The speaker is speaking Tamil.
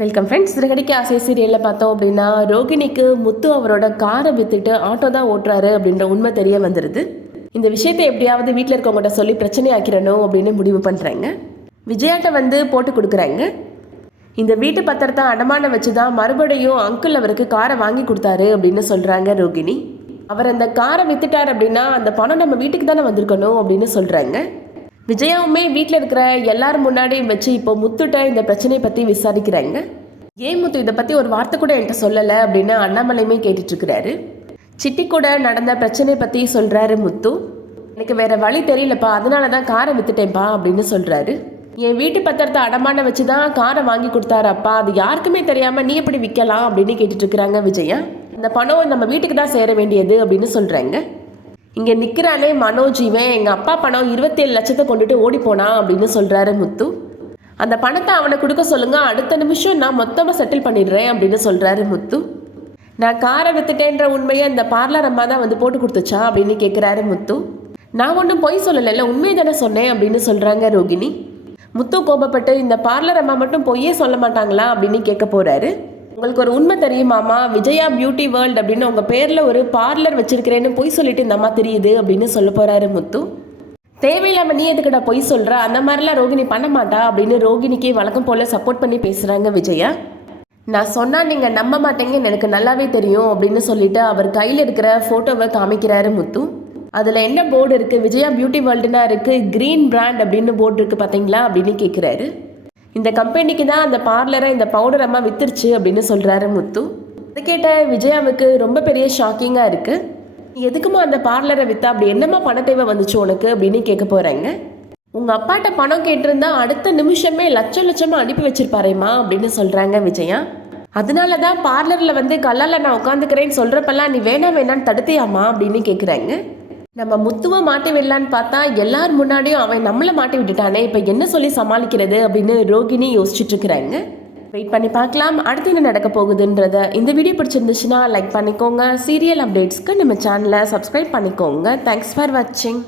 Welcome friends. சிறுகடிக்கு ஆசை சீரியலில் பார்த்தோம் அப்படின்னா ரோகிணிக்கு முத்து அவரோட காரை விற்றுட்டு ஆட்டோ தான் ஓட்டுறாரு அப்படின்ற உண்மை தெரிய வந்துடுது. இந்த விஷயத்தை எப்படியாவது வீட்டில் இருக்கவங்ககிட்ட சொல்லி பிரச்சனை ஆக்கிடணும் அப்படின்னு முடிவு பண்ணுறாங்க. விஜயாட்ட போட்டு கொடுக்குறாங்க. இந்த வீட்டு பத்திரத்தை அடமான வச்சு தான் மறுபடியும் அங்கிள் அவருக்கு காரை வாங்கி கொடுத்தாரு அப்படின்னு சொல்கிறாங்க ரோகிணி. அவர் அந்த காரை விற்றுட்டார் அப்படின்னா அந்த பணம் நம்ம வீட்டுக்கு தானே வந்திருக்கணும் அப்படின்னு சொல்கிறாங்க. விஜயாவுமே வீட்டில் இருக்கிற எல்லாரும் முன்னாடியும் வச்சு இப்போ முத்துட்ட இந்த பிரச்சனையை பற்றி விசாரிக்கிறாங்க. ஏன் முத்து இதை பற்றி ஒரு வார்த்தை கூட என்கிட்ட சொல்லலை அப்படின்னு அண்ணாமலையுமே கேட்டுட்ருக்கிறாரு. சிட்டி கூட நடந்த பிரச்சனையை பற்றி சொல்கிறாரு முத்து. எனக்கு வேறு வழி தெரியலப்பா, அதனால தான் காரை விற்றுட்டேன்ப்பா அப்படின்னு சொல்கிறாரு. என் வீட்டு பத்திரத்தை அடமான வச்சு தான் காரை வாங்கி கொடுத்தாரப்பா, அது யாருக்குமே தெரியாமல் நீ எப்படி விற்கலாம் அப்படின்னு கேட்டுட்ருக்குறாங்க விஜயா. அந்த பணம் நம்ம வீட்டுக்கு தான் சேர வேண்டியது அப்படின்னு சொல்கிறாங்க. இங்கே நிற்கிறானே மனோஜ், இவன் எங்கள் அப்பா பணம் 27 லட்சத்தை கொண்டுட்டு ஓடி போனான் அப்படின்னு சொல்கிறாரு முத்து. அந்த பணத்தை அவனை கொடுக்க சொல்லுங்க, அடுத்த நிமிஷம் நான் மொத்தமாக செட்டில் பண்ணிடுறேன் அப்படின்னு சொல்கிறாரு முத்து. நான் காரை வித்துட்டேன்ற உண்மையை இந்த பார்லர் அம்மா தான் போட்டு கொடுத்துச்சா அப்படின்னு கேட்குறாரு முத்து. நான் ஒன்றும் பொய் சொல்லலைல்ல, உண்மையை தானே சொன்னேன் அப்படின்னு சொல்கிறாங்க ரோகிணி. முத்து கோபப்பட்டு இந்த பார்லர் அம்மா மட்டும் பொய்யே சொல்ல மாட்டாங்களா அப்படின்னு கேட்க போகிறாரு. உங்களுக்கு ஒரு உண்மை தெரியுமாமா, விஜயா பியூட்டி வேர்ல்டு அப்படின்னு உங்கள் பேரில் ஒரு பார்லர் வச்சிருக்கிறேன்னு பொய் சொல்லிட்டு இந்த அம்மா தெரியுது அப்படின்னு சொல்ல போகிறாரு முத்து. தேவையில்லாமல் நீ எதுக்கிட்ட பொய் சொல்கிற, அந்த மாதிரிலாம் ரோகிணி பண்ண மாட்டா அப்படின்னு ரோகிணிக்கு வழக்கம் போல் சப்போர்ட் பண்ணி பேசுகிறாங்க விஜயா. நான் சொன்னால் நீங்கள் நம்ப மாட்டேங்கன்னு எனக்கு நல்லாவே தெரியும் அப்படின்னு சொல்லிட்டு அவர் கையில் இருக்கிற ஃபோட்டோவை காமிக்கிறாரு முத்து. அதில் என்ன போர்டு இருக்குது, விஜயா பியூட்டி வேர்ல்டுனா இருக்குது, க்ரீன் பிராண்ட் அப்படின்னு போர்டு இருக்குது பார்த்தீங்களா அப்படின்னு கேட்குறாரு. இந்த கம்பெனிக்கு தான் அந்த பார்லரை இந்த பவுடர் அம்மா வித்துருச்சு அப்படின்னு சொல்கிறாரு முத்து. அதை கேட்ட விஜயாவுக்கு ரொம்ப பெரிய ஷாக்கிங்காக இருக்குது. எதுக்குமா அந்த பார்லரை விற்றா, அப்படி என்னம்மா பண தேவை வந்துச்சு உனக்கு அப்படின்னு கேட்க போகிறாங்க. உங்கள் அப்பாட்ட பணம் கேட்டிருந்தா அடுத்த நிமிஷமே லட்சமாக அனுப்பி வச்சிருப்பாரேம்மா அப்படின்னு சொல்கிறாங்க விஜயா. அதனால தான் பார்லரில் கல்லால் நான் உட்காந்துக்கிறேன்னு சொல்கிறப்பெல்லாம் நீ வேணான்னு தடுத்தியாமா அப்படின்னு கேட்குறாங்க. நம்ம முத்துவை மாட்டி விடலான்னு பார்த்தா எல்லார் முன்னாடியும் அவன் நம்மளை மாட்டி விட்டுட்டானே, இப்போ என்ன சொல்லி சமாளிக்கிறது அப்படின்னு ரோகிணி யோசிச்சுட்டு இருக்கிறாங்க. வெயிட் பண்ணி பார்க்கலாம் அடுத்து என்ன நடக்க போகுதுன்றத. இந்த வீடியோ பிடிச்சிருந்துச்சுன்னா லைக் பண்ணிக்கோங்க. சீரியல் அப்டேட்ஸ்க்கு நம்ம சேனலை சப்ஸ்கிரைப் பண்ணிக்கோங்க. தேங்க்ஸ் ஃபார் வாட்சிங்.